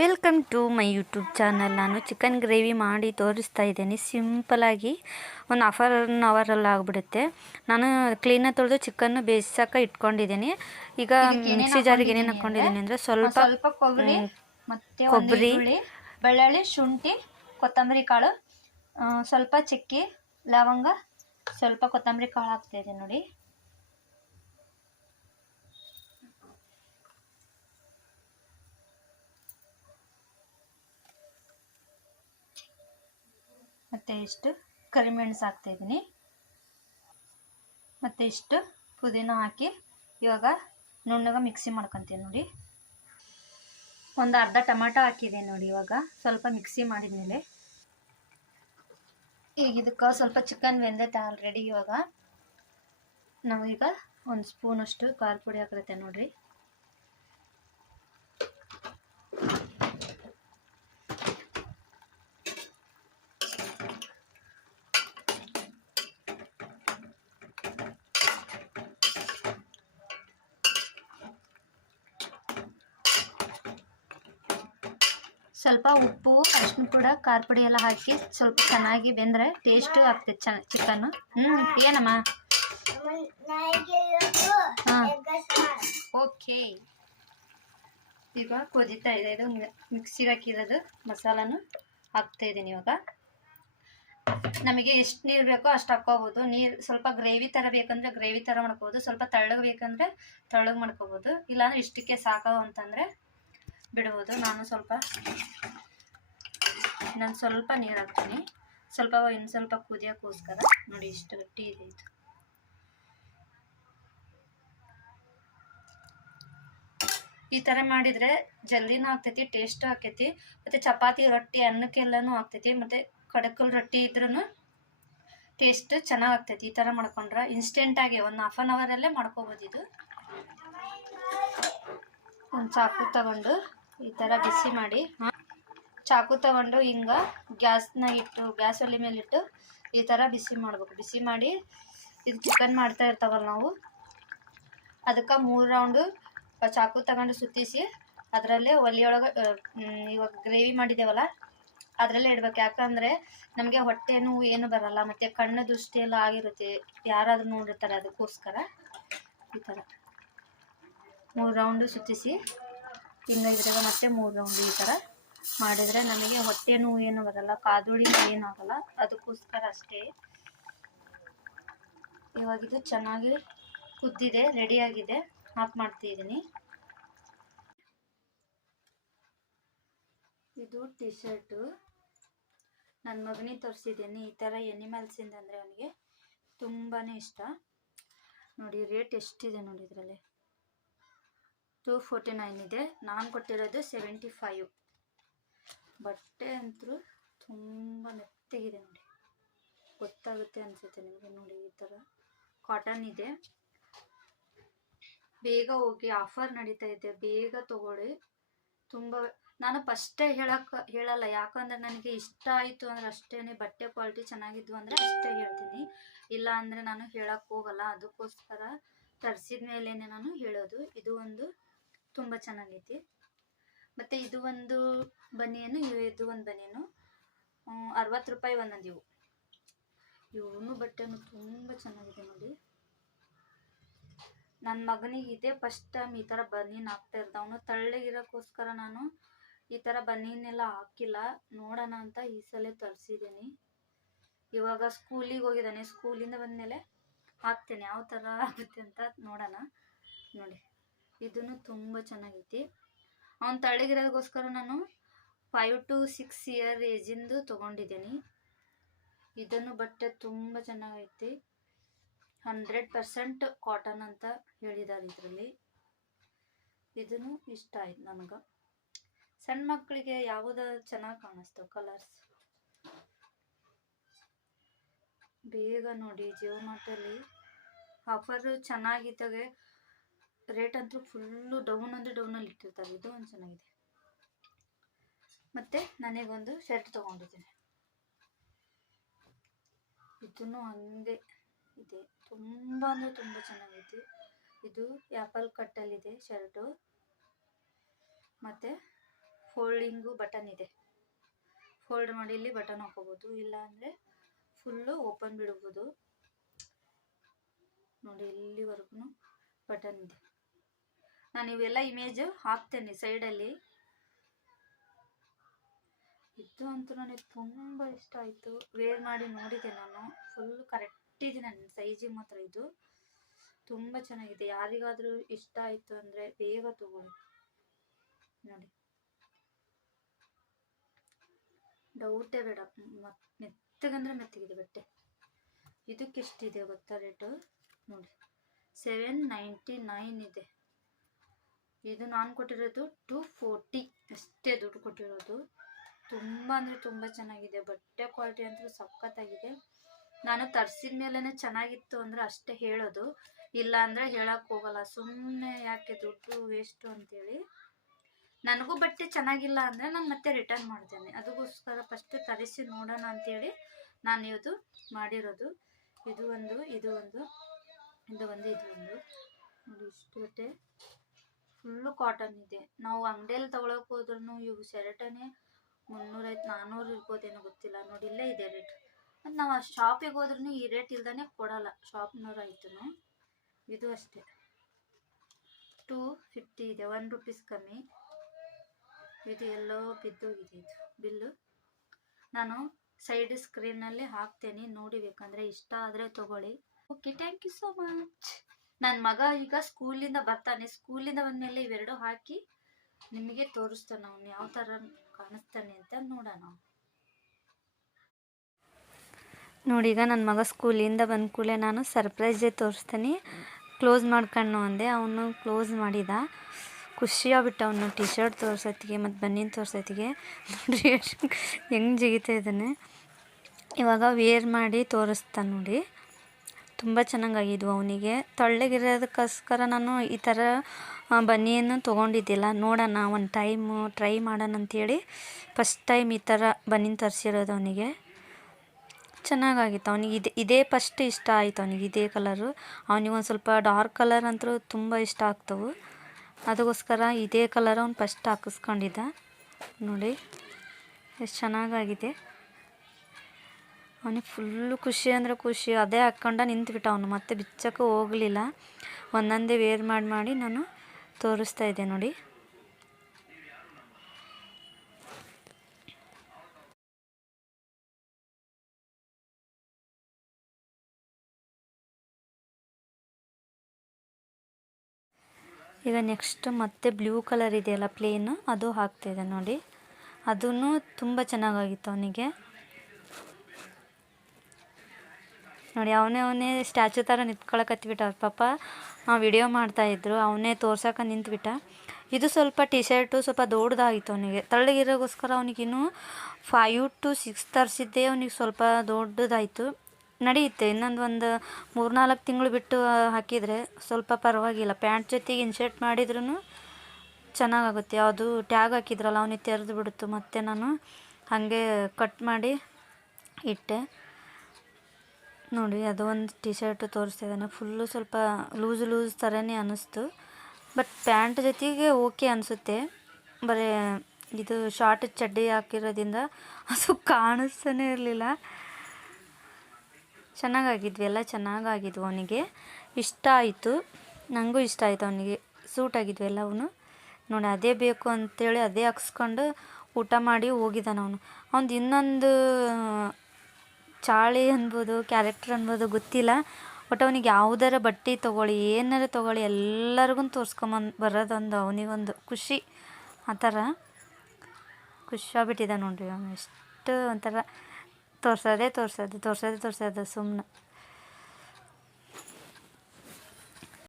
Welcome to my YouTube channel. ನಾನು chicken gravy ಮಾಡಿ ತೋರಿಸ್ತಾ ಇದ್ದೀನಿ. ಸಿಂಪಲಾಗಿ ಒಂದು ಅವರಲ್ಲಿ ಆಗಿಬಿಡುತ್ತೆ. ನಾನು ಕ್ಲೀನಾಗಿ ತೊಳೆದು ಚಿಕನ್ನು ಬೇಯಿಸೋಕೆ ಇಟ್ಕೊಂಡಿದ್ದೀನಿ. ಈಗ ಮಿಕ್ಸಿ ಜಾರಿಗೆ ಏನೇನು ಹಾಕ್ಕೊಂಡಿದ್ದೀನಿ ಅಂದರೆ ಸ್ವಲ್ಪ ಕೊಬ್ಬರಿ, ಮತ್ತು ಕೊಬ್ಬರಿ, ಬೆಳ್ಳುಳ್ಳಿ, ಶುಂಠಿ, ಕೊತ್ತಂಬರಿ ಕಾಳು, ಸ್ವಲ್ಪ ಚಕ್ಕೆ, ಲವಂಗ, ಸ್ವಲ್ಪ ಕೊತ್ತಂಬರಿ ಕಾಳು ಹಾಕ್ತಾ ಇದೆ ನೋಡಿ. ಮತ್ತು ಇಷ್ಟು ಕರಿಮೆಣಸು ಹಾಕ್ತಾಯಿದ್ದೀನಿ. ಮತ್ತು ಇಷ್ಟು ಪುದೀನ ಹಾಕಿ ಇವಾಗ ನುಣ್ಣಗೆ ಮಿಕ್ಸಿ ಮಾಡ್ಕೊತೀನಿ ನೋಡಿ. ಒಂದು ಅರ್ಧ ಟೊಮಾಟೊ ಹಾಕಿದೆ ನೋಡಿ. ಇವಾಗ ಸ್ವಲ್ಪ ಮಿಕ್ಸಿ ಮಾಡಿದ್ಮೇಲೆ ಈಗ ಇದಕ್ಕೆ ಸ್ವಲ್ಪ ಚಿಕನ್ ಬೆಂದೈತೆ ಆಲ್ರೆಡಿ. ಇವಾಗ ನಾವೀಗ ಒಂದು ಸ್ಪೂನಷ್ಟು ಖಾರ ಪುಡಿ ಹಾಕಿರುತ್ತೆ ನೋಡಿರಿ. ಸ್ವಲ್ಪ ಉಪ್ಪು, ಅರಿಶಿನ ಪುಡಿ, ಖಾರ ಪುಡಿ ಎಲ್ಲ ಹಾಕಿ ಸ್ವಲ್ಪ ಚೆನ್ನಾಗಿ ಬೆಂದರೆ ಟೇಸ್ಟು ಆಗ್ತೈತೆ ಚಿಕನ್ನು. ಏನಮ್ಮ? ಹಾಂ, ಓಕೆ. ಈಗ ಕುದೀತಾ ಇದೆ. ಇದು ಮಿಕ್ಸಿಗೆ ಹಾಕಿರೋದು ಮಸಾಲಾನು ಹಾಕ್ತಾ ಇದ್ದೀನಿ. ಇವಾಗ ನಮಗೆ ಎಷ್ಟು ನೀರು ಬೇಕೋ ಅಷ್ಟು ಹಾಕ್ಕೋಬೋದು. ನೀರು ಸ್ವಲ್ಪ ಗ್ರೇವಿ ಥರ ಬೇಕಂದರೆ ಗ್ರೇವಿ ಥರ ಮಾಡ್ಕೋಬೋದು, ಸ್ವಲ್ಪ ತೆಳ್ಳಗೆ ಬೇಕಂದರೆ ತೆಳ್ಳಗೆ ಮಾಡ್ಕೋಬೋದು, ಇಲ್ಲಾಂದರೆ ಇಷ್ಟಕ್ಕೆ ಸಾಕು ಅಂತಂದರೆ ಬಿಡ್ಬೋದು. ನಾನು ಸ್ವಲ್ಪ ನೀರು ಹಾಕ್ತೀನಿ, ಇನ್ನು ಸ್ವಲ್ಪ ಕುದಿಯೋಕ್ಕೋಸ್ಕರ. ನೋಡಿ ಇಷ್ಟು ಗಟ್ಟಿ ಇದೆ ಇದು. ಈ ಥರ ಮಾಡಿದರೆ ಜಲ್ದಿನೂ ಆಗ್ತೈತಿ, ಟೇಸ್ಟು ಆಕೈತಿ. ಮತ್ತು ಚಪಾತಿ, ರೊಟ್ಟಿ, ಅನ್ನಕ್ಕೆಲ್ಲನೂ ಆಗ್ತೈತಿ. ಮತ್ತು ಕಡಕಲ್ ರೊಟ್ಟಿ ಇದ್ರೂ ಟೇಸ್ಟ್ ಚೆನ್ನಾಗಿ ಆಗ್ತೈತಿ. ಈ ಥರ ಮಾಡ್ಕೊಂಡ್ರೆ ಇನ್ಸ್ಟೆಂಟಾಗಿ ಒಂದು ಹಾಫ್ ಆನ್ ಅವರಲ್ಲೇ ಮಾಡ್ಕೋಬೋದು. ಇದು ಒಂದು ಚಾಕು ತಗೊಂಡು ಈ ಥರ ಬಿಸಿ ಮಾಡಿ, ಚಾಕು ತಗೊಂಡು ಹಿಂಗೆ ಗ್ಯಾಸ್ ಒಲೆ ಮೇಲಿಟ್ಟು ಈ ಥರ ಬಿಸಿ ಮಾಡ್ಬೇಕು. ಬಿಸಿ ಮಾಡಿ ಇದು ಚಿಕನ್ ಮಾಡ್ತಾ ಇರ್ತಾವಲ್ಲ ನಾವು, ಅದಕ್ಕೆ 3 ರೌಂಡು ಚಾಕು ತಗೊಂಡು ಸುತ್ತಿಸಿ ಅದರಲ್ಲೇ ಒಲೆಯೊಳಗೆ ಇವಾಗ ಗ್ರೇವಿ ಮಾಡಿದ್ದೇವಲ್ಲ ಅದರಲ್ಲೇ ಇಡ್ಬೇಕು. ಯಾಕಂದರೆ ನಮಗೆ ಹೊಟ್ಟೆ ನೋವು ಏನು ಬರಲ್ಲ, ಮತ್ತು ಕಣ್ಣು ದೃಷ್ಟಿ ಎಲ್ಲ ಆಗಿರುತ್ತೆ, ಯಾರಾದರೂ ನೋಡಿರ್ತಾರೆ, ಅದಕ್ಕೋಸ್ಕರ ಈ ಥರ 3 ರೌಂಡು ಸುತ್ತಿಸಿ ಇನ್ನು ಇದ್ರಾಗ ಮತ್ತೆ 3 ರೌಂಡು ಈ ಥರ ಮಾಡಿದರೆ ನಮಗೆ ಹೊಟ್ಟೆ ನೋವು ಏನು ಬರಲ್ಲ, ಕಾದುಳಿ ಏನಾಗಲ್ಲ, ಅದಕ್ಕೋಸ್ಕರ ಅಷ್ಟೇ. ಇವಾಗಿದು ಚೆನ್ನಾಗಿ ಕುದ್ದಿದೆ, ರೆಡಿಯಾಗಿದೆ. ಆಫ್ ಮಾಡ್ತಿದ್ದೀನಿ. ಇದು ಟಿ ಶರ್ಟು ನನ್ನ ಮಗನಿಗೆ ತೋರಿಸಿದ್ದೀನಿ. ಈ ಥರ ಎನಿಮಲ್ಸಿಂದ ಅಂದರೆ ಅವನಿಗೆ ತುಂಬಾ ಇಷ್ಟ. ನೋಡಿ ರೇಟ್ ಎಷ್ಟಿದೆ ನೋಡಿ, ಇದರಲ್ಲಿ 249 ಇದೆ. ನಾನು ಕೊಟ್ಟಿರೋದು 75. ಬಟ್ಟೆ ಅಂತೂ ತುಂಬ ಮೆತ್ತಗಿದೆ ನೋಡಿ, ಗೊತ್ತಾಗುತ್ತೆ ಅನಿಸುತ್ತೆ ನಿಮಗೆ. ನೋಡಿ ಈ ಥರ ಕಾಟನ್ ಇದೆ. ಬೇಗ ಹೋಗಿ, ಆಫರ್ ನಡೀತಾ ಇದೆ, ಬೇಗ ತಗೊಳ್ಳಿ. ನಾನು ಫಸ್ಟೇ ಹೇಳಲ್ಲ, ಯಾಕಂದರೆ ನನಗೆ ಇಷ್ಟ ಆಯಿತು ಅಂದರೆ ಅಷ್ಟೇ, ಬಟ್ಟೆ ಕ್ವಾಲಿಟಿ ಚೆನ್ನಾಗಿದ್ವು ಅಂದರೆ ಅಷ್ಟೇ ಹೇಳ್ತೀನಿ, ಇಲ್ಲ ಅಂದರೆ ನಾನು ಹೇಳಕ್ಕೆ ಹೋಗಲ್ಲ. ಅದಕ್ಕೋಸ್ಕರ ತರಿಸಿದ ಮೇಲೇ ನಾನು ಹೇಳೋದು. ಇದು ಒಂದು ತುಂಬ ಚೆನ್ನಾಗೈತಿ. ಮತ್ತು ಇದು ಒಂದು ಬನಿಯನು, ಇದು ಒಂದು ಬನಿಯನು 60 ರೂಪಾಯಿ ಒಂದೊಂದು. ಇವನು ಬಟ್ಟೆನೂ ತುಂಬ ಚೆನ್ನಾಗಿದೆ ನೋಡಿ. ನನ್ನ ಮಗನಿಗೆ ಇದೇ ಫಸ್ಟ್ ಟೈಮ್ ಈ ಥರ ಬನೀನ್ ಹಾಕ್ತಾ ಇರ್ತಾವೆ. ಅವನು ತಳ್ಳಗಿರೋಕ್ಕೋಸ್ಕರ ನಾನು ಈ ಥರ ಬನೀನೆಲ್ಲ ಹಾಕಿಲ್ಲ, ನೋಡೋಣ ಅಂತ ಈ ಸಲ ತರಿಸಿದ್ದೀನಿ. ಇವಾಗ ಸ್ಕೂಲಿಗೆ ಹೋಗಿದ್ದಾನೆ, ಸ್ಕೂಲಿಂದ ಬಂದಮೇಲೆ ಹಾಕ್ತೇನೆ, ಯಾವ ಥರ ಆಗುತ್ತೆ ಅಂತ ನೋಡೋಣ. ನೋಡಿ ಇದನ್ನು ತುಂಬ ಚೆನ್ನಾಗೈತಿ. ಅವನು ತಳ್ಳಗಿರೋದಕ್ಕೋಸ್ಕರ ನಾನು 5 to 6 ಇಯರ್ ಏಜಿಂದು ತೊಗೊಂಡಿದ್ದೀನಿ. ಇದನ್ನು ಬಟ್ಟೆ ತುಂಬ ಚೆನ್ನಾಗೈತಿ, 100% ಕಾಟನ್ ಅಂತ ಹೇಳಿದ್ದಾರೆ ಇದರಲ್ಲಿ. ಇದನ್ನು ಇಷ್ಟ ಆಯ್ತು ನನಗೆ. ಸಣ್ಣ ಮಕ್ಕಳಿಗೆ ಯಾವುದು ಚೆನ್ನಾಗಿ ಕಾಣಿಸ್ತವೆ ಕಲರ್ಸ್. ಬೇಗ ನೋಡಿ ಜಿಯೋ ಮಾರ್ಟಲ್ಲಿ ಆಫರು ಚೆನ್ನಾಗಿದ್ದಾಗೆ, ರೇಟ್ ಅಂತೂ ಫುಲ್ಲು ಡೌನ್ ಅಂದರೆ ಡೌನಲ್ಲಿ ಇಟ್ಟಿರ್ತಾರೆ. ಇದು ಒಂದು ಚೆನ್ನಾಗಿದೆ. ಮತ್ತು ನನಗೊಂದು ಶರ್ಟ್ ತೊಗೊಂಡಿದ್ದೀನಿ, ಇದನ್ನು ಹಂಗೆ ಇದೆ, ತುಂಬ ಅಂದರೆ ತುಂಬ ಚೆನ್ನಾಗೈತಿ. ಇದು ಆ್ಯಪಲ್ ಕಟ್ಟಲ್ಲಿದೆ ಶರ್ಟು, ಮತ್ತು ಫೋಲ್ಡಿಂಗು ಬಟನ್ ಇದೆ. ಫೋಲ್ಡ್ ಮಾಡಿ ಇಲ್ಲಿ ಬಟನ್ ಹಾಕೋಬೋದು, ಇಲ್ಲ ಅಂದರೆ ಫುಲ್ಲು ಓಪನ್ ಬಿಡ್ಬೋದು. ನೋಡಿ ಇಲ್ಲಿವರೆಗೂ ಬಟನ್ ಇದೆ. ನಾನು ಇವೆಲ್ಲ ಇಮೇಜ್ ಹಾಕ್ತೇನೆ ಸೈಡಲ್ಲಿ. ಇದು ಅಂತೂ ನನಗೆ ತುಂಬ ಇಷ್ಟ ಆಯಿತು. ವೇರ್ ಮಾಡಿ ನೋಡಿದೆ ನಾನು, ಫುಲ್ ಕರೆಕ್ಟ್ ಇದೆ ನನ್ನ ಸೈಜಿಗೆ ಮಾತ್ರ. ಇದು ತುಂಬ ಚೆನ್ನಾಗಿದೆ. ಯಾರಿಗಾದರೂ ಇಷ್ಟ ಆಯಿತು ಅಂದರೆ ಬೇಗ ತಗೊಳ್ಳಿ. ನೋಡಿ ಡೌಟೇ ಬೇಡ, ಮೆತ್ತಗಂದ್ರೆ ಮೆತ್ತಗಿದೆ ಬಟ್ಟೆ. ಇದಕ್ಕೆ ಎಷ್ಟಿದೆ ಗೊತ್ತಾ ರೇಟು? ನೋಡಿ 799 ಇದೆ. ಇದು ನಾನು ಕೊಟ್ಟಿರೋದು 240 ಅಷ್ಟೇ ದುಡ್ಡು ಕೊಟ್ಟಿರೋದು. ತುಂಬ ಅಂದರೆ ತುಂಬ ಚೆನ್ನಾಗಿದೆ. ಬಟ್ಟೆ ಕ್ವಾಲಿಟಿ ಅಂತೂ ಸಖತ್ತಾಗಿದೆ. ನಾನು ತರಿಸಿದ ಮೇಲೇ ಚೆನ್ನಾಗಿತ್ತು ಅಂದರೆ ಅಷ್ಟೇ ಹೇಳೋದು, ಇಲ್ಲ ಅಂದರೆ ಹೇಳಕ್ಕೆ ಹೋಗಲ್ಲ. ಸುಮ್ಮನೆ ಯಾಕೆ ದುಡ್ಡು ವೇಸ್ಟು ಅಂತೇಳಿ. ನನಗೂ ಬಟ್ಟೆ ಚೆನ್ನಾಗಿಲ್ಲ ಅಂದರೆ ನಾನು ಮತ್ತೆ ರಿಟರ್ನ್ ಮಾಡ್ತೇನೆ. ಅದಕ್ಕೋಸ್ಕರ ಫಸ್ಟ್ ತರಿಸಿ ನೋಡೋಣ ಅಂತೇಳಿ ನಾನು ಇದು ಮಾಡಿರೋದು. ಇದು ಒಂದು ನೋಡಿ ಇಷ್ಟು ಬಟ್ಟೆ ಫುಲ್ಲು ಕಾಟನ್ ಇದೆ. ನಾವು ಅಂಗಡಿಯಲ್ಲಿ ತೊಗೊಳಕ್ಕೆ ಹೋದ್ರೂ ಇವು ಶರ್ಟನೇ 350 400 ಇರ್ಬೋದೇನೋ ಗೊತ್ತಿಲ್ಲ. ನೋಡಿ ಇಲ್ಲೇ ಇದೆ ರೇಟ್. ಮತ್ತು ನಾವು ಆ ಶಾಪಿಗೆ ಹೋದ್ರೂ ಈ ರೇಟ್ ಇಲ್ದೇ ಕೊಡೋಲ್ಲ, ಶಾಪ್ನವ್ರು ಆಯ್ತು. ಇದು ಅಷ್ಟೇ 250 ಇದೆ, 1 ರೂಪೀಸ್ ಕಮ್ಮಿ. ಇದು ಎಲ್ಲೋ ಬಿದ್ದೋಗಿದೆ ಇದು ಬಿಲ್ಲು. ನಾನು ಸೈಡ್ ಸ್ಕ್ರೀನಲ್ಲಿ ಹಾಕ್ತೇನೆ, ನೋಡಿ ಬೇಕಂದರೆ ಇಷ್ಟ ಆದರೆ ತೊಗೊಳ್ಳಿ. Okay, thank you so much. ನನ್ನ ಮಗ ಈಗ ಸ್ಕೂಲಿಂದ ಬರ್ತಾನೆ. ಸ್ಕೂಲಿಂದ ಬಂದಮೇಲೆ ಇವೆರಡು ಹಾಕಿ ನಿಮಗೆ ತೋರಿಸ್ತಾನೆ, ಅವನು ಯಾವ ಥರ ಕಾಣಿಸ್ತಾನೆ ಅಂತ ನೋಡೋಣ. ನೋಡಿ ಈಗ ನನ್ನ ಮಗ ಸ್ಕೂಲಿಂದ ಬಂದ ಕೂಡಲೇ ನಾನು ಸರ್ಪ್ರೈಸೇ ತೋರಿಸ್ತೀನಿ. ಕ್ಲೋಸ್ ಮಾಡ್ಕೊಂಡು ಅಂದೆ, ಅವನು ಕ್ಲೋಸ್ ಮಾಡಿದ. ಖುಷಿಯಾಗ್ಬಿಟ್ಟು ಅವನು ಟಿ ಶರ್ಟ್ ತೋರ್ಸೋತ್ತಿಗೆ ಮತ್ತು ಬನ್ನಿನ ತೋರ್ಸೋತ್ತಿಗೆ. ನೋಡ್ರಿ ಹೆಂಗೆ ಜಿಗಿತಾ ಇದ್ದಾನೆ. ಇವಾಗ ವೇರ್ ಮಾಡಿ ತೋರಿಸ್ತಾನೆ ನೋಡಿ. ತುಂಬ ಚೆನ್ನಾಗಾಗಿದ್ವು ಅವನಿಗೆ. ತೊಳ್ಳಗಿರೋದಕ್ಕೋಸ್ಕರ ನಾನು ಈ ಥರ ಬನಿಯನ್ನು ತೊಗೊಂಡಿದ್ದಿಲ್ಲ. ನೋಡೋಣ ಒಂದು ಟೈಮು ಟ್ರೈ ಮಾಡೋಣ ಅಂಥೇಳಿ ಫಸ್ಟ್ ಟೈಮ್ ಈ ಥರ ಬನಿನ್ ತರಿಸಿರೋದು ಅವನಿಗೆ. ಚೆನ್ನಾಗಾಗಿತ್ತು ಅವನಿಗೆ. ಇದೇ ಫಸ್ಟ್ ಇಷ್ಟ ಆಯಿತು ಅವನಿಗೆ, ಇದೇ ಕಲರು. ಅವನಿಗೆ ಒಂದು ಸ್ವಲ್ಪ ಡಾರ್ಕ್ ಕಲರ್ ಅಂತೂ ತುಂಬ ಇಷ್ಟ ಆಗ್ತವೆ. ಅದಕ್ಕೋಸ್ಕರ ಇದೇ ಕಲರ್ ಅವ್ನು ಫಸ್ಟ್ ಹಾಕಿಸ್ಕೊಂಡಿದ್ದ. ನೋಡಿ ಎಷ್ಟು ಚೆನ್ನಾಗಾಗಿದೆ. ಅವನಿಗೆ ಫುಲ್ಲು ಖುಷಿ ಅಂದರೆ ಖುಷಿ. ಅದೇ ಹಾಕ್ಕೊಂಡ ನಿಂತುಬಿಟ್ಟ ಅವನು, ಮತ್ತೆ ಬಿಚ್ಚಕ್ಕೆ ಹೋಗಲಿಲ್ಲ. ಒಂದೊಂದೇ ವೇರ್ ಮಾಡಿ ನಾನು ತೋರಿಸ್ತಾ ಇದ್ದೆ ನೋಡಿ. ಈಗ ನೆಕ್ಸ್ಟ್ ಮತ್ತೆ ಬ್ಲೂ ಕಲರ್ ಇದೆಯಲ್ಲ ಪ್ಲೇನು, ಅದು ಹಾಕ್ತಾಯಿದ್ದೆ ನೋಡಿ. ಅದೂ ತುಂಬ ಚೆನ್ನಾಗಾಗಿತ್ತು ಅವನಿಗೆ. ನೋಡಿ ಅವನೇ ಸ್ಟ್ಯಾಚು ಥರ ನಿಂತ್ಕೊಳಕತ್ಬಿಟ್ಟ. ಅವ್ರ ಪಾಪ ವಿಡಿಯೋ ಮಾಡ್ತಾಯಿದ್ರು, ಅವನೇ ತೋರ್ಸೋಕೆ ನಿಂತ್ಬಿಟ್ಟ. ಇದು ಸ್ವಲ್ಪ ಟಿ ಶರ್ಟು ಸ್ವಲ್ಪ ದೊಡ್ಡದಾಗಿತ್ತು ಅವನಿಗೆ. ತಳ್ಳಗಿರೋಗೋಸ್ಕರ ಅವನಿಗಿನ್ನೂ 5 to 6 ತರಿಸಿದ್ದೆ, ಅವನಿಗೆ ಸ್ವಲ್ಪ ದೊಡ್ಡದಾಯಿತು. ನಡೆಯುತ್ತೆ. ಇನ್ನೊಂದು 3-4 ತಿಂಗಳು ಬಿಟ್ಟು ಹಾಕಿದರೆ ಸ್ವಲ್ಪ ಪರವಾಗಿಲ್ಲ. ಪ್ಯಾಂಟ್ ಜೊತೆಗೆ ಇನ್ಶರ್ಟ್ ಮಾಡಿದ್ರೂ ಚೆನ್ನಾಗಾಗುತ್ತೆ. ಯಾವುದು ಟ್ಯಾಗ್ ಹಾಕಿದ್ರಲ್ಲ ಅವನಿಗೆ ತೆರೆದು ಬಿಡ್ತು. ಮತ್ತು ನಾನು ಹಾಗೆ ಕಟ್ ಮಾಡಿ ಇಟ್ಟೆ ನೋಡಿ. ಅದು ಒಂದು ಟಿ ಶರ್ಟು ತೋರಿಸ್ತಾ ಇದ್ದಾನೆ. ಫುಲ್ಲು ಸ್ವಲ್ಪ ಲೂಸ್ ಥರನೇ ಅನ್ನಿಸ್ತು. ಬಟ್ ಪ್ಯಾಂಟ್ ಜೊತೆಗೆ ಓಕೆ ಅನಿಸುತ್ತೆ. ಬರೀ ಇದು ಶಾರ್ಟ್ ಚಡ್ಡಿ ಹಾಕಿರೋದ್ರಿಂದ ಅದು ಕಾಣಿಸ್ತಾನೆ ಇರಲಿಲ್ಲ. ಚೆನ್ನಾಗಾಗಿದ್ವಿ, ಎಲ್ಲ ಚೆನ್ನಾಗಾಗಿದ್ವು. ಅವನಿಗೆ ಇಷ್ಟ ಆಯಿತು, ನನಗೂ ಇಷ್ಟ ಆಯಿತು. ಅವನಿಗೆ ಸೂಟ್ ಆಗಿದ್ವು ಎಲ್ಲವೂ ನೋಡಿ. ಅದೇ ಬೇಕು ಅಂತೇಳಿ ಅದೇ ಹಾಕ್ಸ್ಕೊಂಡು ಊಟ ಮಾಡಿ ಹೋಗಿದ್ದಾನೆ ಅವನು. ಅವ್ನದು ಇನ್ನೊಂದು ಚಾಳಿ ಅನ್ಬೋದು, ಕ್ಯಾರೆಕ್ಟರ್ ಅನ್ಬೋದು ಗೊತ್ತಿಲ್ಲ. ಬಟ್ ಅವನಿಗೆ ಯಾವುದಾರ ಬಟ್ಟೆ ತೊಗೊಳ್ಳಿ, ಏನಾರು ತೊಗೊಳ್ಳಿ, ಎಲ್ಲರಿಗೂ ಬರೋದೊಂದು ಅವನಿಗೊಂದು ಖುಷಿ. ಆ ಥರ ಖುಷಿಯಾಗ್ಬಿಟ್ಟಿದ್ದ ನೋಡ್ರಿ ಅವನು. ಎಷ್ಟು ಒಂಥರ ತೋರ್ಸೋದು ಸುಮ್ಮನೆ.